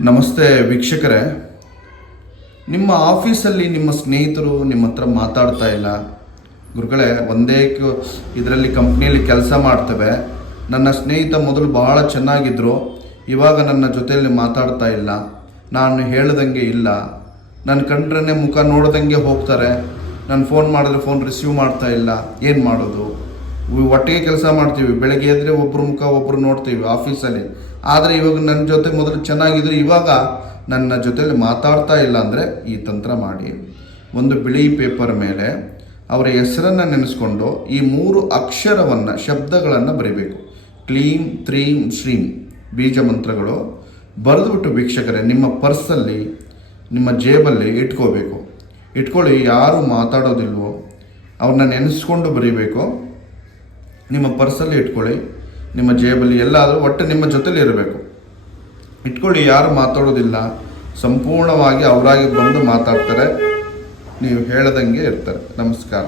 ನಮಸ್ತೆ ವೀಕ್ಷಕರೇ. ನಿಮ್ಮ ಆಫೀಸಲ್ಲಿ ನಿಮ್ಮ ಸ್ನೇಹಿತರು ನಿಮ್ಮ ಹತ್ರ ಮಾತಾಡ್ತಾ ಇಲ್ಲ. ಗುರುಗಳೇ, ಒಂದೇ ಇದರಲ್ಲಿ ಕಂಪ್ನಿಯಲ್ಲಿ ಕೆಲಸ ಮಾಡ್ತೇವೆ. ನನ್ನ ಸ್ನೇಹಿತ ಮೊದಲು ಬಹಳ ಚೆನ್ನಾಗಿದ್ದರು ಇವಾಗ ನನ್ನ ಜೊತೆಯಲ್ಲಿ ಮಾತಾಡ್ತಾ ಇಲ್ಲ. ನಾನು ಹೇಳ್ದಂಗೆ ಇಲ್ಲ. ನನ್ನ ಕಂಡ್ರೇ ಮುಖ ನೋಡ್ದಂಗೆ ಹೋಗ್ತಾರೆ. ನಾನು ಫೋನ್ ಮಾಡಿದ್ರೆ ಫೋನ್ ರಿಸೀವ್ ಮಾಡ್ತಾ ಇಲ್ಲ. ಏನು ಮಾಡೋದು? ಒಟ್ಟಿಗೆ ಕೆಲಸ ಮಾಡ್ತೀವಿ. ಬೆಳಗ್ಗೆ ಎದ್ರೆ ಒಬ್ಬರ ಮುಖ ಒಬ್ಬರು ನೋಡ್ತೀವಿ ಆಫೀಸಲ್ಲಿ. ಆದರೆ ಇವಾಗ ನನ್ನ ಜೊತೆ ಮೊದಲು ಚೆನ್ನಾಗಿದ್ರು ಇವಾಗ ನನ್ನ ಜೊತೆಲಿ ಮಾತಾಡ್ತಾ ಇಲ್ಲ ಅಂದರೆ ಈ ತಂತ್ರ ಮಾಡಿ. ಒಂದು ಬಿಳಿ ಪೇಪರ್ ಮೇಲೆ ಅವರ ಹೆಸರನ್ನು ನೆನೆಸ್ಕೊಂಡು ಈ ಮೂರು ಅಕ್ಷರವನ್ನು, ಶಬ್ದಗಳನ್ನು ಬರಿಬೇಕು. ಕ್ಲೀಂ, ತ್ರೀಂ, ಶ್ರೀಂ. ಬೀಜ ಮಂತ್ರಗಳು. ಬರೆದುಬಿಟ್ಟು ವೀಕ್ಷಕರೇ, ನಿಮ್ಮ ಪರ್ಸಲ್ಲಿ, ನಿಮ್ಮ ಜೇಬಲ್ಲಿ ಇಟ್ಕೋಬೇಕು. ಇಟ್ಕೊಳ್ಳಿ ಯಾರು ಮಾತಾಡೋದಿಲ್ವೋ ಅವ್ರನ್ನ ನೆನೆಸ್ಕೊಂಡು ಬರೀಬೇಕು. ನಿಮ್ಮ ಪರ್ಸಲ್ಲಿ ಇಟ್ಕೊಳ್ಳಿ, ನಿಮ್ಮ ಜೇಬಲ್ಲಿ ಎಲ್ಲಾದರೂ ಒಟ್ಟು ನಿಮ್ಮ ಜೊತೆಲಿ ಇರಬೇಕು. ಇಟ್ಕೊಳ್ಳಿ, ಯಾರು ಮಾತಾಡೋದಿಲ್ಲ. ಸಂಪೂರ್ಣವಾಗಿ ಅವರಾಗಿ ಬಂದು ಮಾತಾಡ್ತಾರೆ. ನೀವು ಹೇಳ್ದಂಗೆ ಇರ್ತಾರೆ. ನಮಸ್ಕಾರ.